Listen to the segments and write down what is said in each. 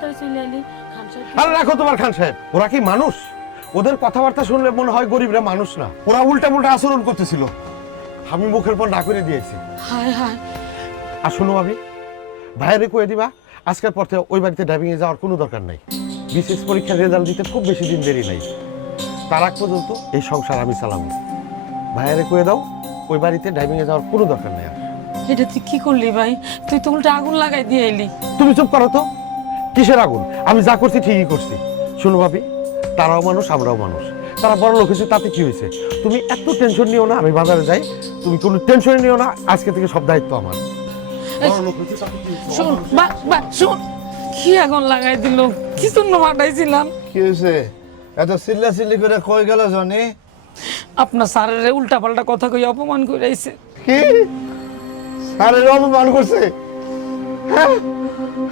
তাড়াতাড়ি চলে এলি খান সাহেব। আরে রাখো তোমার খান সাহেব, ওরা কি মানুষ? ওদের কথাবার্তা শুনলে মনে হয় গরিবরা মানুষ না, ওরা উল্টা পুল্টা আচরণ করতেছিল। আমি মুখের পর না করে দিয়েছি। হায় হায়। আর শোনো ভাবি, ভাইয়ারে কয়ে দিবা আজকের পর থেকে ওই বাড়িতে ড্রাইভিং এ যাওয়ার কোনো দরকার নাই। বিশেষ পরীক্ষার রেজাল্ট দিতে খুব বেশি দিন দেরি নাই, তার আগ পর্যন্ত এই সংসার আমি চালাবো। ভাইয়ারে কয়ে দাও ওই বাড়িতে ড্রাইভিং এ যাওয়ার কোনো দরকার নেই। আর এটা তুই কি করলি ভাই? তুই তো উল্টা আগুন লাগাই দিয়ে এলি। তুমি চুপ করো তো, কিসের আগুন? আমি যা করছি ঠিকই করছি। শোনো ভাবি, তারাও মানুষ আমরাও মানুষ, তারা বড় লোক হয়েছে তাতে কি হয়েছে? তুমি এত টেনশন নিও না, আমি বাজারে যাই, তুমি কোনো টেনশন নিও না, আজকে থেকে সব দায়িত্ব আমার। বড় লোক হয়েছে তাতে কি হয়েছে? শোন বা শোন, কি আগুন লাগাই দিল, কি জন্য মাঠাইছিলাম? কি হয়েছে? এত চিল্লা চিল্লি করে কই গেল জনি? আপনার স্যারের উল্টা পাল্টা কথা কই অপমান করে আইছে। কি স্যারের অপমান করছে? হ্যাঁ?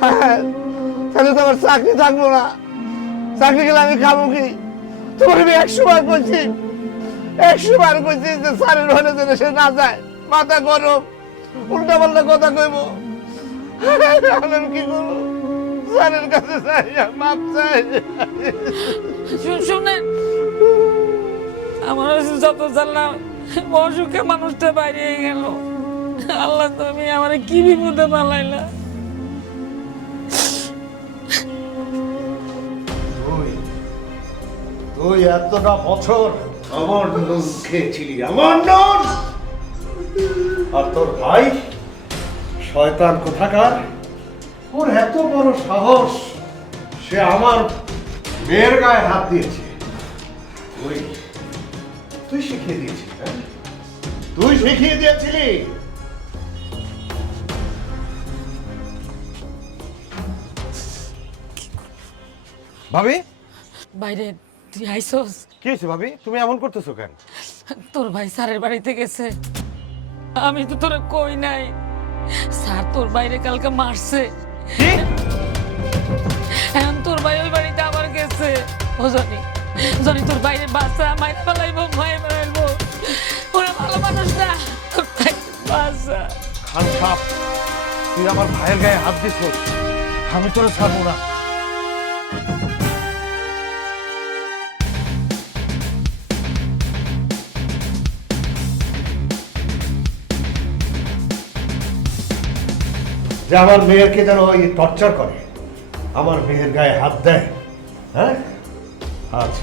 হ্যাঁ, তাহলে তো আমার চাকরি থাকবো না। চাকরি গেলে আমি খাবো কি? তোমাকে আমি 100 বার বলছি, 100 বার বলছি যে স্যারের হলে যেন সে না যায়। মাথা গরম, উল্টা পাল্টা কথা কইব। এখন আমি কি করবো? স্যারের কাছে চাই, মাপ চাই। শুনেন, আমার যত জানলাম অসুখে মানুষটা বাইরে গেল। আল্লাহ, তুমি আমার কি বিপদে পালাইলা। তুই এতটা বছর আমার নুন খেয়েছিলি, আমার নুন। আর তোর ভাই শয়তান কোথাকার, ওর এত বড় সাহস, সে আমার মেয়ের গায়ে হাত দিয়েছে। তুই তুই শিখিয়ে দিয়েছিলি, হ্যাঁ? তুই শিখিয়ে দিয়েছিলি। ভাবি, বাইরে তুই আইসস? কি হয়েছে ভাবি, তুমি এমন করতেছো কেন? তোর ভাই স্যারের বাড়িতে গেছে, আমি তো তোরা কই নাই। স্যার তোর বাইরে কালকে মারছে। কি? এখন তোর ভাই ওই বাড়িতে আবার গেছে। ও জানি জানি তোর বাইরে বাচ্চা মাইর ফেলাইবো, মায়ের ফেলাইবো। ওরা ভালো মানুষ না, তোর ভাই বাচ্চা। খান সাপ, তুই আমার ভাইয়ের গায়ে হাত দিছ, আমি তোরে ছাড়বো না। যে আমার মেয়েরকে যেন ওই টর্চার করে, আমার মেয়ের গায়ে হাত দেয়, হ্যাঁ? আজ